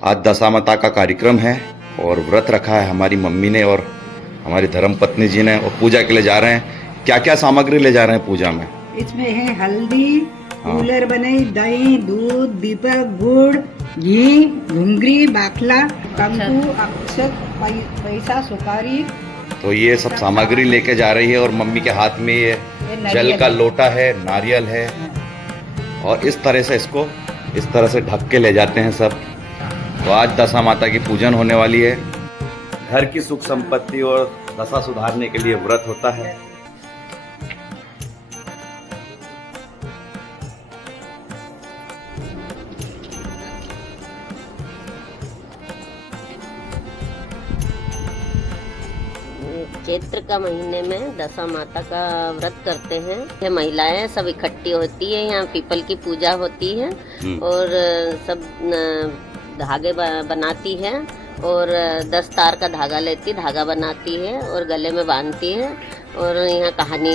आज दशामाता का कार्यक्रम है और व्रत रखा है हमारी मम्मी ने और हमारी धर्म पत्नी जी ने, और पूजा के लिए जा रहे हैं। क्या क्या सामग्री ले जा रहे हैं पूजा में? इसमें है हल्दी, हाँ। कूलर बने, दही, दूध, दीपक, गुड़, घी, घुंगरी, बाखला, कंकु, अक्षत, पैसा, सुपारी। तो ये सब सामग्री लेके जा रही है और मम्मी के हाथ में ये जल का लोटा है, नारियल है, और इस तरह से इसको इस तरह से ढक के ले जाते हैं सब। तो आज दशा माता की पूजन होने वाली है। घर की सुख संपत्ति और दशा सुधारने के लिए व्रत होता है। चैत्र का महीने में दशा माता का व्रत करते हैं। ये महिलाएं सब इकट्ठी होती है, यहाँ पीपल की पूजा होती है और सब धागे बनाती है और 10 तार का धागा लेती, धागा बनाती है और गले में बांधती है और यहाँ कहानी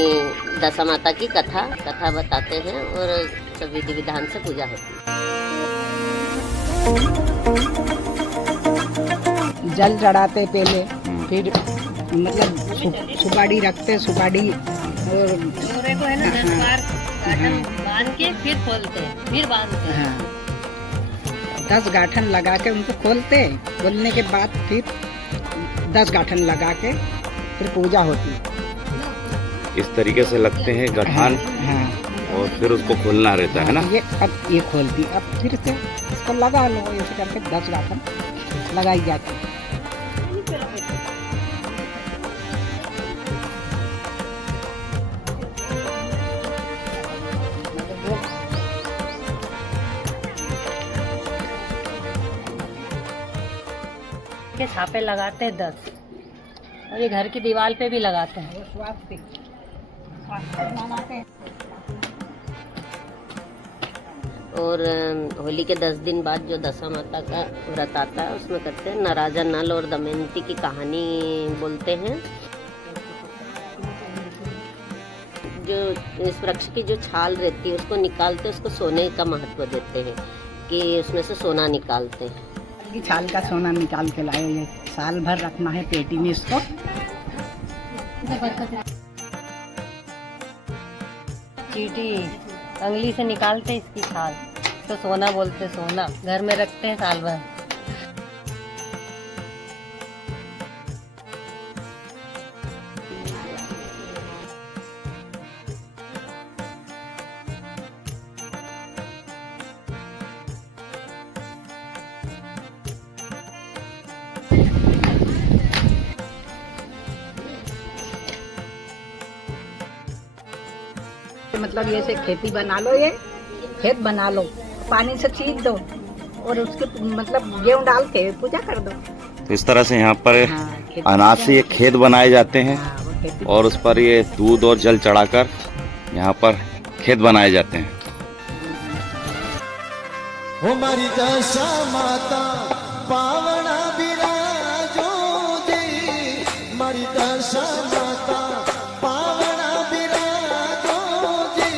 दशा माता की कथा बताते हैं और सब विधि विधान से पूजा होती है। जल चढ़ाते पहले, फिर मतलब सुपारी रखते, सुपारी और को है ना 10 बार गाठन बांध के फिर खोलते, फिर बांधते। हाँ, 10 गाठन लगा के उनको खोलते, खोलने के बाद फिर 10 गाठन लगा के फिर पूजा होती है। इस तरीके से लगते हैं गठान। हाँ, और फिर उसको खोलना रहता है ना। अब ये खोलती, अब फिर से इसको लगा लो, ऐसे करके 10 गाठन लगाई जाती है। के छापे लगाते हैं 10 और ये घर की दीवार पे भी लगाते हैं। और होली के 10 दिन बाद जो दशा माता का व्रत आता है उसमें करते हैं न राजा नल और दमयंती की कहानी बोलते हैं। जो इस वृक्ष की जो छाल रहती है उसको निकालते, उसको सोने का महत्व देते हैं कि उसमें से सोना निकालते हैं। की छाल का सोना निकाल के लाए, ये साल भर रखना है पेटी में इसको। चींटी अंगली से निकालते इसकी छाल, तो सोना बोलते, सोना घर में रखते हैं साल भर। मतलब ये से खेती बना लो, ये खेत बना लो, पानी से सींच दो और उसके मतलब गेहूं डाल के पूजा कर दो। तो इस तरह से यहाँ पर हाँ, अनाज से ये खेत बनाए जाते हैं। हाँ, और उस पर ये दूध और जल चढ़ाकर यहाँ पर खेत बनाए जाते हैं। हमारी दशा माता पावना बिराजो जी, हमारी दशा माता पावना बिराजो जी,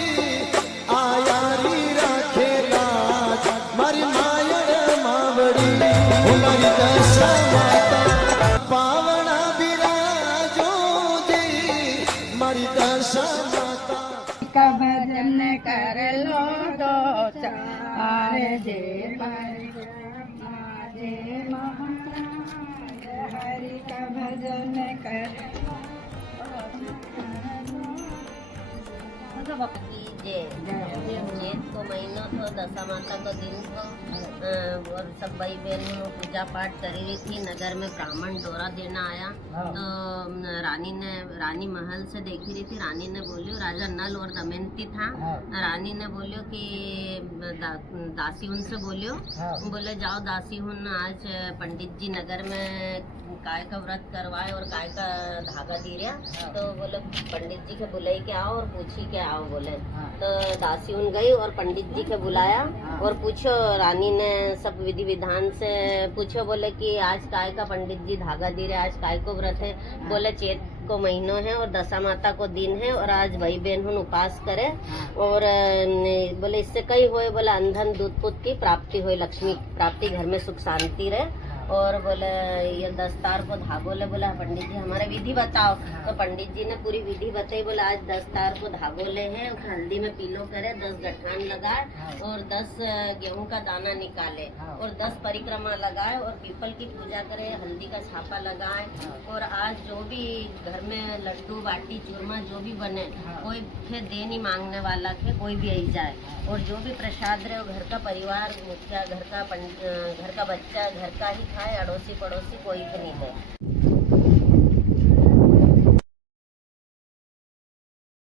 आयारी राखे लाज मारी मायड़ मावड़ी, हमारी दशा माता पावना बिराजो जी, हमारी दशा माता का भजन कर लो दो चार जे हरि का भजन कर। चैत को महीना तो दशा माता को दिन को और सब भाई बहन पूजा पाठ करी रही थी। नगर में ब्राह्मण डोरा देना आया तो रानी महल से देखी रही थी। रानी ने बोलियो, राजा नल और दमयंती था। रानी ने बोलियो कि दासी उनसे बोलियो, बोले जाओ दासी हुन आज पंडित जी नगर में काय का व्रत करवाए और काय का धागा दी रहा। तो बोले पंडित जी के बुलाई के आओ और पूछी के आओ बोले। तो दासी उन गई और पंडित जी के बुलाया और पूछो। रानी ने सब विधि विधान से पूछो, बोले कि आज काय का पंडित जी धागा दे रहे, आज काय को व्रत है। बोले चैत को महीनों है और दशा माता को दिन है और आज भाई बहन हम उपास करे और बोले इससे कई होए, बोले अंधन दूध पुत की प्राप्ति होए, लक्ष्मी प्राप्ति, घर में सुख शांति रहे। और बोले ये 10 तार को धागो ले, बोला पंडित जी हमारे विधि बताओ। तो पंडित जी ने पूरी विधि बताई, बोला आज 10 तार को धागो ले है, हल्दी में पीलो करे, 10 गठान लगाए और 10 गेहूं का दाना निकाले और 10 परिक्रमा लगाए और पीपल की पूजा करे, हल्दी का छापा लगाए। और आज जो भी घर में लड्डू बाटी चूरमा जो भी बने, कोई थे दे नहीं मांगने वाला थे, कोई भी आई जाए और जो भी प्रसाद रहे वो घर का परिवार, मुखिया, घर का बच्चा घर का ही खाए, अड़ोसी पड़ोसी कोई के नहीं दे।